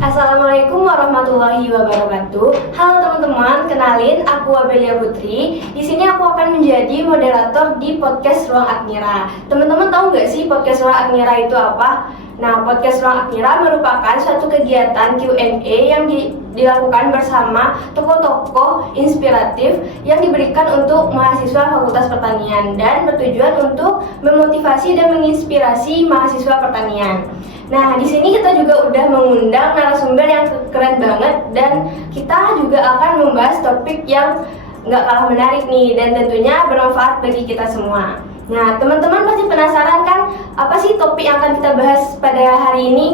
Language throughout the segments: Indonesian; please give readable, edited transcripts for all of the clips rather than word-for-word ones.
Assalamualaikum warahmatullahi wabarakatuh. Halo teman-teman, kenalin aku Abelia Putri. Di sini aku akan menjadi moderator di podcast Ruang Admira. Teman-teman tahu nggak sih podcast Ruang Admira itu apa? Nah, podcast Ruang Admira merupakan suatu kegiatan Q&A yang dilakukan bersama tokoh-tokoh inspiratif yang diberikan untuk mahasiswa Fakultas Pertanian dan bertujuan untuk memotivasi dan menginspirasi mahasiswa pertanian. Nah, di sini kita juga udah mengundang narasumber yang keren banget dan kita juga akan membahas topik yang nggak kalah menarik nih dan tentunya bermanfaat bagi kita semua. Nah, teman-teman pasti penasaran kan apa sih topik yang akan kita bahas pada hari ini?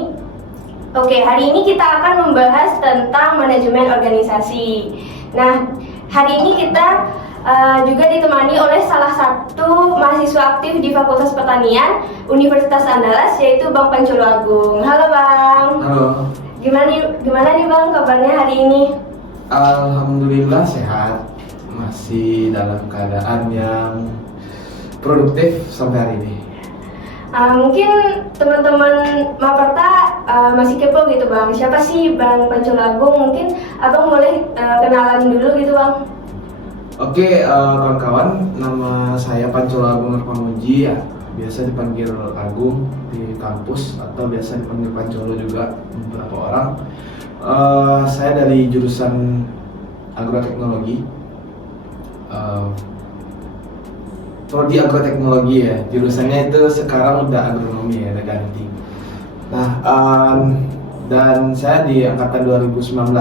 Oke, hari ini kita akan membahas tentang manajemen organisasi. Nah, hari ini kita juga ditemani oleh salah satu mahasiswa aktif di Fakultas Pertanian Universitas Andalas, yaitu Bang Pancolo Agung. Halo Bang. Halo. Gimana nih Bang kabarnya hari ini? Alhamdulillah sehat. Masih dalam keadaan yang produktif sampai hari ini. Mungkin teman-teman Maperta masih kepo gitu Bang. Siapa sih Bang Pancolo Agung? Mungkin Abang boleh kenalan dulu gitu Bang. Oke, kawan-kawan, nama saya Pancolo Agung Nurpamuji ya. Biasa dipanggil Agung di kampus atau biasa dipanggil Pancolo juga beberapa orang. Saya dari jurusan agroteknologi. Prodi agroteknologi ya. Jurusannya itu sekarang udah agronomi ya, udah ganti. Nah, dan saya di angkatan 2019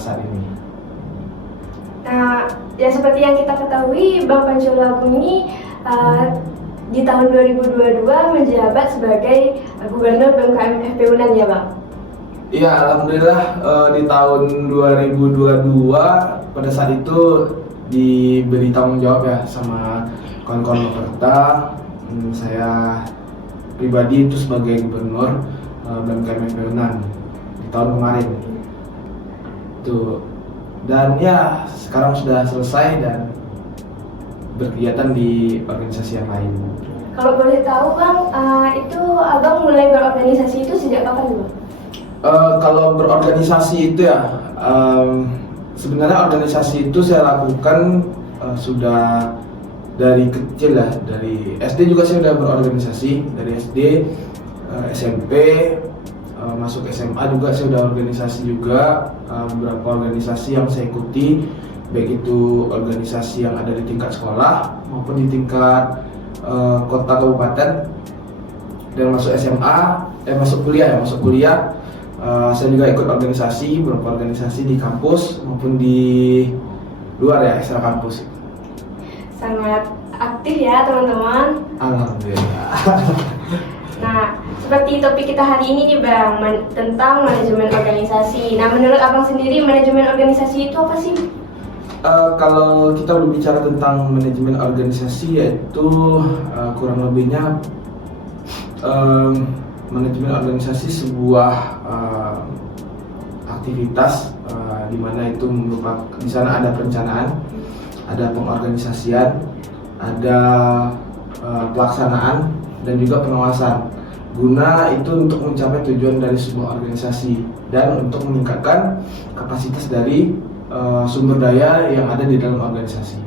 saat ini. Nah, ya seperti yang kita ketahui, Bang Pancolo Agung ini di tahun 2022 menjabat sebagai Gubernur BMKM FP Unan ya Bang? Iya, alhamdulillah di tahun 2022 pada saat itu diberi tanggung jawab ya sama kawan-kawan Maperta. Saya pribadi itu sebagai Gubernur BMKM FP Unan di tahun kemarin. Tuh. Dan ya sekarang sudah selesai dan berkegiatan di organisasi yang lain. Kalau boleh tahu Bang, itu Abang mulai berorganisasi itu sejak kapan Bang? Kalau berorganisasi itu ya, sebenarnya organisasi itu saya lakukan sudah dari kecil ya, dari SD juga saya sudah berorganisasi, dari SD, SMP, masuk SMA juga saya sudah organisasi juga, beberapa organisasi yang saya ikuti, baik itu organisasi yang ada di tingkat sekolah maupun di tingkat kota kabupaten. Dan masuk SMA, masuk kuliah, saya juga ikut organisasi, beberapa organisasi di kampus maupun di luar ya, ekstra kampus. Sangat aktif ya teman-teman. Alhamdulillah. Nah, seperti topik kita hari ini nih Bang, tentang manajemen organisasi. Nah, menurut Abang sendiri manajemen organisasi itu apa sih? Kalau kita berbicara tentang manajemen organisasi, yaitu kurang lebihnya manajemen organisasi sebuah aktivitas di mana itu merupakan, di sana ada perencanaan, ada pengorganisasian, ada pelaksanaan dan juga pengawasan. Guna itu untuk mencapai tujuan dari sebuah organisasi dan untuk meningkatkan kapasitas dari sumber daya yang ada di dalam organisasi.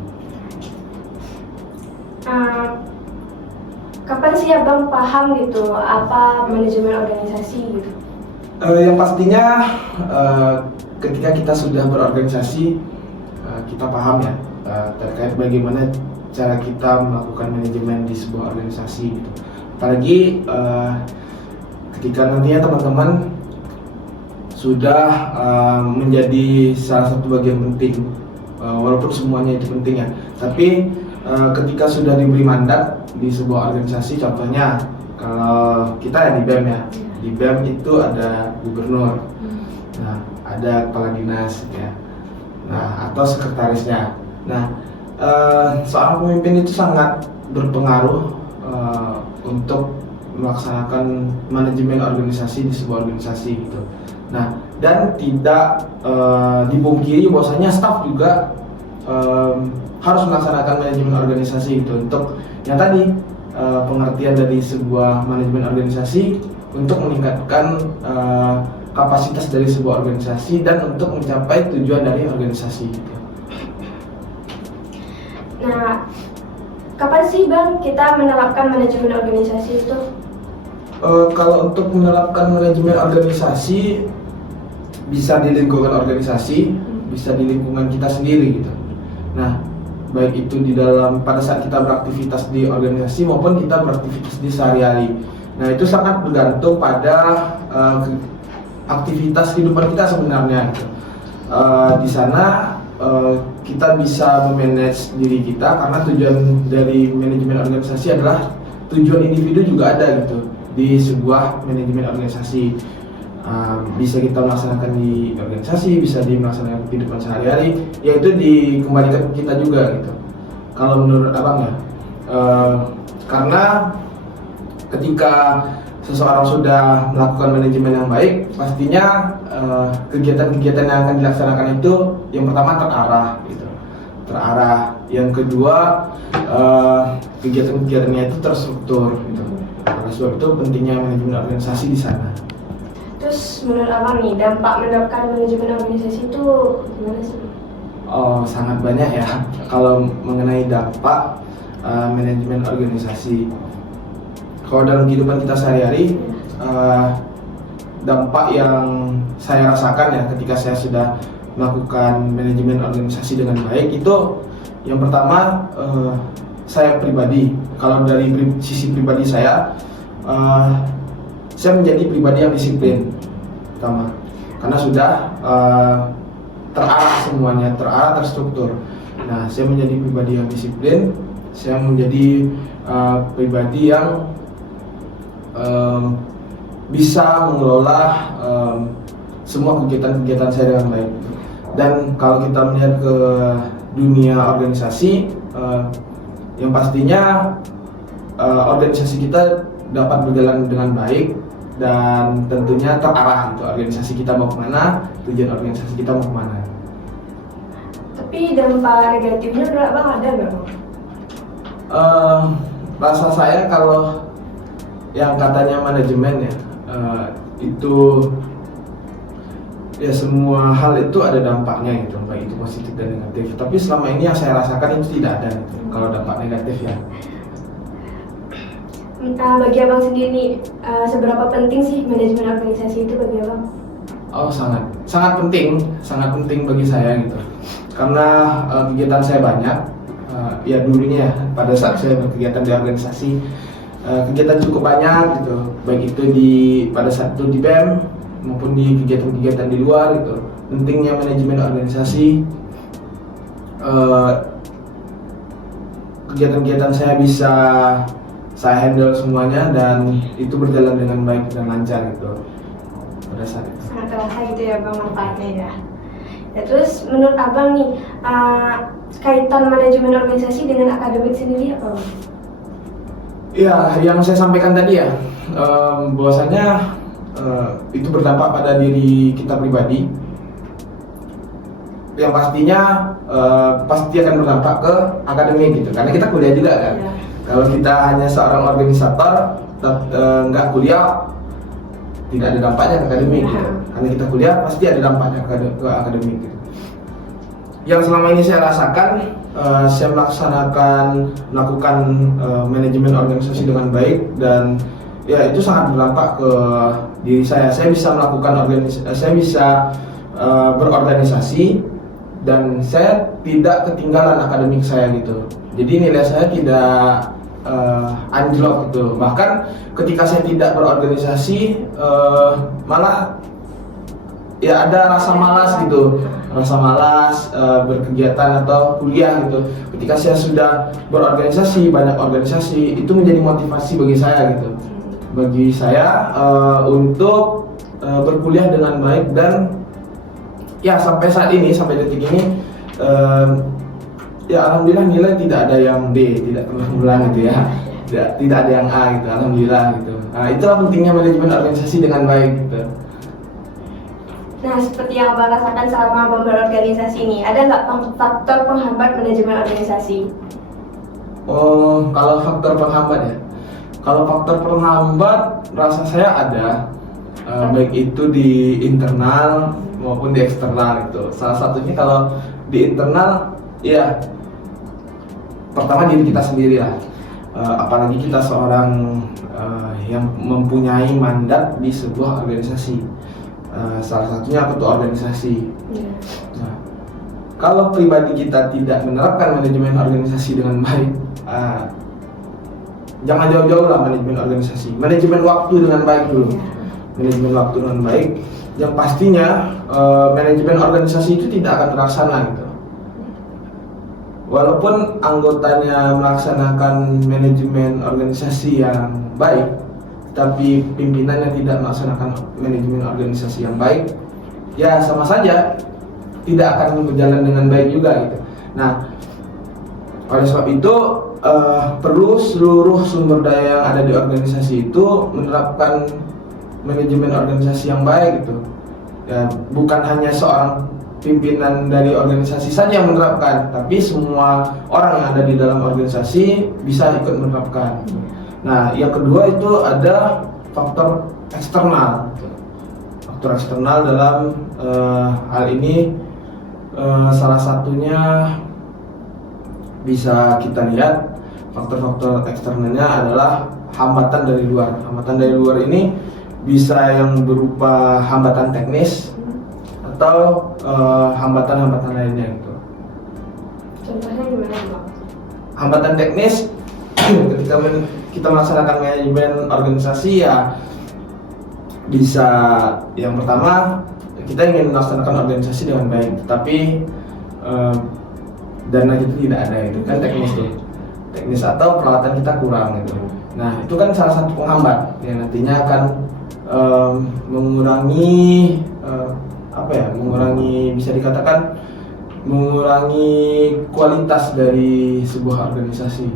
Kapan sih Abang paham gitu apa manajemen organisasi gitu? Yang pastinya ketika kita sudah berorganisasi, kita paham ya terkait bagaimana cara kita melakukan manajemen di sebuah organisasi gitu. Apalagi ketika nantinya teman-teman sudah menjadi salah satu bagian penting, walaupun semuanya itu penting ya, tapi ketika sudah diberi mandat di sebuah organisasi, contohnya kalau kita ya di BEM ya, di BEM itu ada gubernur, nah ada kepala dinas ya, nah atau sekretarisnya. Nah, seorang pemimpin itu sangat berpengaruh untuk melaksanakan manajemen organisasi di sebuah organisasi gitu. Nah, dan tidak dipungkiri bahwasanya staf juga harus melaksanakan manajemen organisasi itu untuk yang tadi pengertian dari sebuah manajemen organisasi untuk meningkatkan kapasitas dari sebuah organisasi dan untuk mencapai tujuan dari organisasi. Nah, kapan sih Bang kita menerapkan manajemen organisasi itu? Kalau untuk menerapkan manajemen organisasi bisa di lingkungan organisasi, bisa di lingkungan kita sendiri gitu. Nah, baik itu di dalam pada saat kita beraktivitas di organisasi maupun kita beraktivitas di sehari-hari. Nah, itu sangat bergantung pada aktivitas kehidupan kita sebenarnya. Di sana kita bisa memanage diri kita karena tujuan dari manajemen organisasi adalah tujuan individu juga ada gitu di sebuah manajemen organisasi. Bisa kita melaksanakan di organisasi, bisa melaksanakan kehidupan sehari-hari, yaitu dikembalikan ke kita juga gitu. Kalau menurut abang ya, karena ketika seseorang sudah melakukan manajemen yang baik, pastinya kegiatan-kegiatan yang akan dilaksanakan itu yang pertama terarah, yang kedua kegiatan-kegiatannya itu terstruktur gitu. Oleh sebab itu pentingnya manajemen organisasi di sana. Terus menurut abang nih, dampak menerapkan manajemen organisasi itu gimana sih? Oh, sangat banyak ya. Kalau mengenai dampak manajemen organisasi, kalau dalam kehidupan kita sehari-hari, dampak yang saya rasakan ya ketika saya sudah melakukan manajemen organisasi dengan baik itu, yang pertama saya pribadi, kalau dari sisi pribadi saya menjadi pribadi yang disiplin pertama, karena sudah terarah semuanya, terstruktur. Nah, saya menjadi pribadi yang disiplin, saya menjadi pribadi yang bisa mengelola semua kegiatan-kegiatan saya dengan baik. Dan kalau kita melihat ke dunia organisasi, yang pastinya organisasi kita dapat berjalan dengan baik dan tentunya terarah gitu, organisasi kita mau kemana, tujuan organisasi kita mau kemana. Tapi dampak negatifnya menurut abang ada nggak Bang? Rasa saya kalau yang katanya manajemen ya, itu ya semua hal itu ada dampaknya gitu, baik itu positif dan negatif. Tapi selama ini yang saya rasakan itu tidak ada gitu, kalau dampak negatif ya. Bagi abang sendiri, seberapa penting sih manajemen organisasi itu bagi abang? Oh, sangat penting bagi saya gitu. Karena kegiatan saya banyak, ya dulunya ya, pada saat saya berkegiatan di organisasi, kegiatan cukup banyak gitu, baik itu pada saat itu di BEM maupun di kegiatan-kegiatan di luar gitu. Pentingnya manajemen organisasi, kegiatan-kegiatan saya bisa saya handle semuanya dan itu berjalan dengan baik dan lancar gitu pada saat itu. Sangat terasa gitu ya Bang manfaatnya ya. Ya terus menurut abang nih, kaitan manajemen organisasi dengan akademik sendiri apa Bang? Ya, yang saya sampaikan tadi ya, bahwasanya itu berdampak pada diri kita pribadi. Yang pastinya pasti akan berdampak ke akademik gitu, karena kita kuliah juga kan. Ya. Kalau kita hanya seorang organisator, nggak kuliah, tidak ada dampaknya ke akademik gitu. Karena kita kuliah pasti ada dampaknya ke akademik gitu. Yang selama ini saya rasakan, saya melakukan manajemen organisasi dengan baik dan ya itu sangat berdampak ke diri saya. Saya bisa melakukan berorganisasi dan saya tidak ketinggalan akademik saya gitu. Jadi nilai saya tidak anjlok gitu. Bahkan ketika saya tidak berorganisasi, malah ya ada rasa malas gitu, berkegiatan atau kuliah gitu. Ketika saya sudah berorganisasi, banyak organisasi, itu menjadi motivasi bagi saya gitu, untuk berkuliah dengan baik. Dan ya sampai saat ini, sampai detik ini, ya alhamdulillah nilai tidak ada yang B, tidak pernah ngulang gitu ya, tidak ada yang A gitu, alhamdulillah gitu. Nah, itulah pentingnya manajemen organisasi dengan baik gitu. Nah, seperti yang abang rasakan selama abang berorganisasi ini, ada nggak faktor penghambat manajemen organisasi? Oh, kalau faktor penghambat ya. Kalau faktor penghambat rasa saya ada, baik itu di internal maupun di eksternal itu. Salah satunya kalau di internal, ya pertama diri kita sendiri lah. Apalagi kita seorang yang mempunyai mandat di sebuah organisasi. Salah satunya ketua organisasi. Nah, kalau pribadi kita tidak menerapkan manajemen organisasi dengan baik, jangan jauh-jauh lah manajemen organisasi, manajemen waktu dengan baik dulu. Manajemen waktu dengan baik, yang pastinya manajemen organisasi itu tidak akan terlaksana gitu. Walaupun anggotanya melaksanakan manajemen organisasi yang baik, tapi pimpinannya tidak melaksanakan manajemen organisasi yang baik, ya sama saja tidak akan berjalan dengan baik juga gitu. Nah, oleh sebab itu perlu seluruh sumber daya yang ada di organisasi itu menerapkan manajemen organisasi yang baik gitu. Ya, bukan hanya seorang pimpinan dari organisasi saja yang menerapkan, tapi semua orang yang ada di dalam organisasi bisa ikut menerapkan. Nah, yang kedua itu ada faktor eksternal. Faktor eksternal dalam hal ini salah satunya bisa kita lihat, faktor-faktor eksternalnya adalah hambatan dari luar. Hambatan dari luar ini bisa yang berupa hambatan teknis atau hambatan-hambatan lainnya gitu. Contohnya gimana, Pak? Hambatan teknis ketika kita melaksanakan manajemen organisasi, ya bisa, yang pertama kita ingin melaksanakan organisasi dengan baik, tapi dana kita tidak ada, itu kan teknis atau peralatan kita kurang gitu. Nah, itu kan salah satu penghambat yang nantinya akan mengurangi bisa dikatakan mengurangi kualitas dari sebuah organisasi.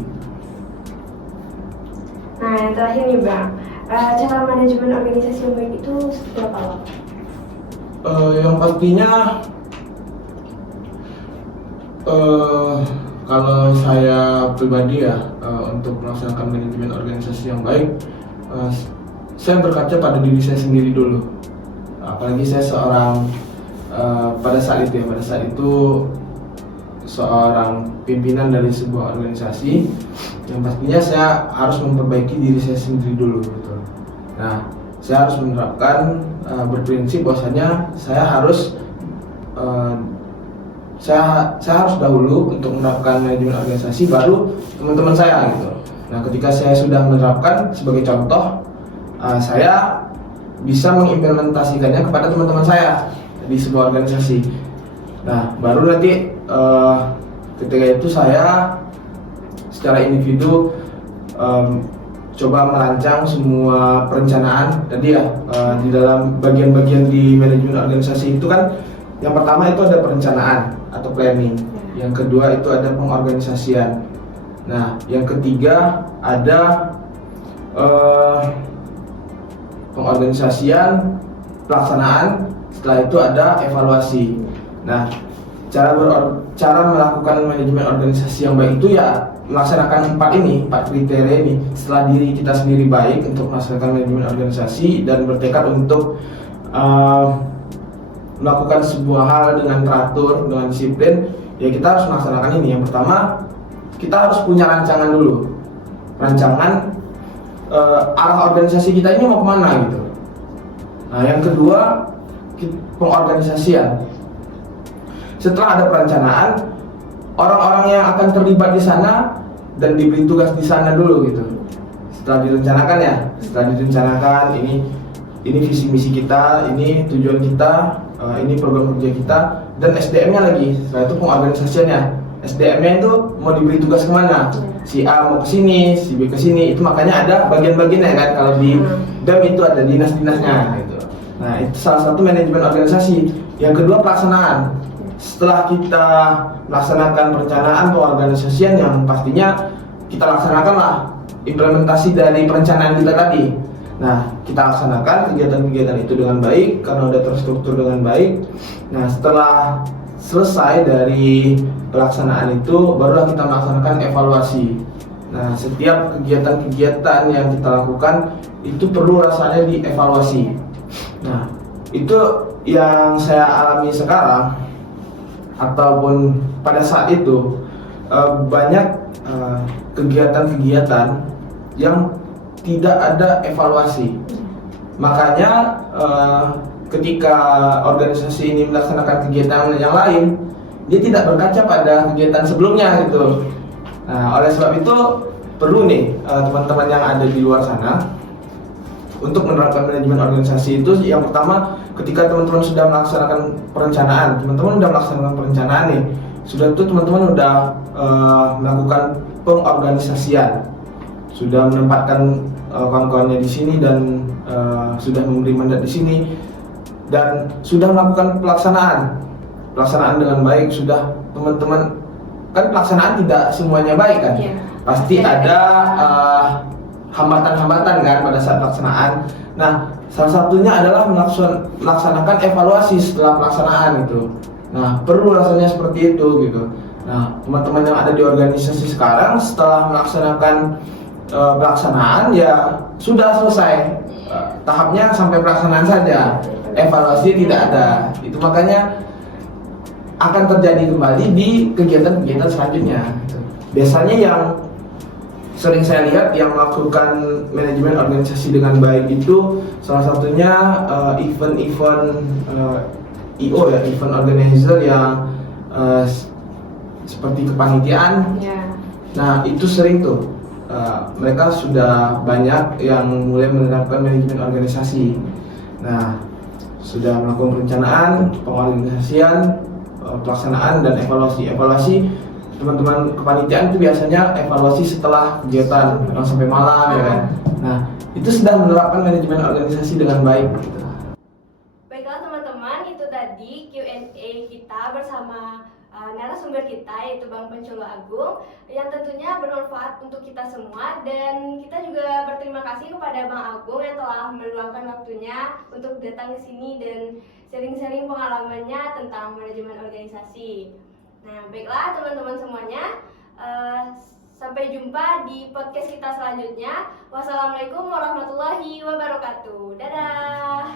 Nah, yang terakhir nih Bang, cara manajemen organisasi yang baik itu seperti apa, Bang? Yang pastinya kalau saya pribadi ya, untuk melaksanakan manajemen organisasi yang baik, saya berkaca pada diri saya sendiri dulu. Apalagi saya seorang pada saat itu seorang pimpinan dari sebuah organisasi, yang pastinya saya harus memperbaiki diri saya sendiri dulu gitu. Nah, saya harus menerapkan berprinsip bahwasanya saya harus dahulu untuk menerapkan manajemen organisasi, baru teman-teman saya gitu. Nah, ketika saya sudah menerapkan, sebagai contoh, saya bisa mengimplementasikannya kepada teman-teman saya di sebuah organisasi. Nah, baru nanti ketika itu saya secara individu coba merancang semua perencanaan tadi ya, di dalam bagian-bagian di manajemen organisasi itu kan, yang pertama itu ada perencanaan atau planning, yang kedua itu ada pengorganisasian, nah yang ketiga ada pengorganisasian, pelaksanaan, setelah itu ada evaluasi. Nah, cara melakukan manajemen organisasi yang baik itu ya melaksanakan empat kriteria ini. Setelah diri kita sendiri baik untuk melaksanakan manajemen organisasi dan bertekad untuk melakukan sebuah hal dengan teratur, dengan disiplin, ya kita harus melaksanakan ini. Yang pertama, kita harus punya rancangan dulu. Rancangan arah organisasi kita ini mau kemana gitu. Nah, yang kedua, pengorganisasian. Setelah ada perencanaan, orang-orang yang akan terlibat di sana dan diberi tugas di sana dulu gitu. Setelah direncanakan ini visi misi kita, ini tujuan kita, ini program kerja kita, dan SDM-nya lagi. Setelah itu pengorganisasiannya. SDM-nya itu mau diberi tugas kemana? Si A mau ke sini, si B ke sini. Itu makanya ada bagian-bagiannya kan. Kalau di DAM itu ada dinas-dinasnya gitu. Nah, itu salah satu manajemen organisasi. Yang kedua, pelaksanaan. Setelah kita melaksanakan perencanaan pengorganisasian, yang pastinya kita laksanakanlah implementasi dari perencanaan kita tadi. Nah, kita laksanakan kegiatan-kegiatan itu dengan baik karena udah terstruktur dengan baik. Nah, setelah selesai dari pelaksanaan itu, barulah kita melaksanakan evaluasi. Nah, setiap kegiatan-kegiatan yang kita lakukan itu perlu rasanya dievaluasi. Nah, itu yang saya alami sekarang ataupun pada saat itu banyak kegiatan-kegiatan yang tidak ada evaluasi. Makanya ketika organisasi ini melaksanakan kegiatan yang lain, dia tidak berkaca pada kegiatan sebelumnya gitu. Nah, oleh sebab itu perlu nih teman-teman yang ada di luar sana untuk menerapkan manajemen organisasi itu. Yang pertama, ketika teman-teman sudah melaksanakan perencanaan, teman-teman sudah melaksanakan perencanaan nih, sudah itu teman-teman sudah melakukan pengorganisasian, sudah menempatkan kawan-kawannya di sini dan sudah memberi mandat di sini dan sudah melakukan pelaksanaan dengan baik. Sudah teman-teman, kan pelaksanaan tidak semuanya baik kan, pasti ada hambatan-hambatan kan pada saat pelaksanaan. Nah, salah satunya adalah melaksanakan evaluasi setelah pelaksanaan gitu. Nah, perlu rasanya seperti itu gitu. Nah, teman-teman yang ada di organisasi sekarang setelah melaksanakan pelaksanaan ya sudah selesai, tahapnya sampai pelaksanaan saja, evaluasi tidak ada. Itu makanya akan terjadi kembali di kegiatan-kegiatan selanjutnya. Biasanya yang sering saya lihat yang melakukan manajemen organisasi dengan baik itu salah satunya event-event IO ya, event organizer yang seperti kepanitiaan. Nah, itu sering tuh mereka sudah banyak yang mulai menerapkan manajemen organisasi. Nah, sudah melakukan perencanaan, pengorganisasian, pelaksanaan dan evaluasi teman-teman kepanitiaan itu biasanya evaluasi setelah kegiatan sampai malam ya kan. Nah, itu sudah menerapkan manajemen organisasi dengan baik gitu. Baiklah teman-teman, itu tadi Q&A kita bersama narasumber kita yaitu Bang Pencolo Agung yang tentunya bermanfaat untuk kita semua, dan kita juga berterima kasih kepada Bang Agung yang telah meluangkan waktunya untuk datang ke sini dan sharing-sharing pengalamannya tentang manajemen organisasi. Nah, baiklah teman-teman semuanya, sampai jumpa di podcast kita selanjutnya. Wassalamualaikum warahmatullahi wabarakatuh. Dadah.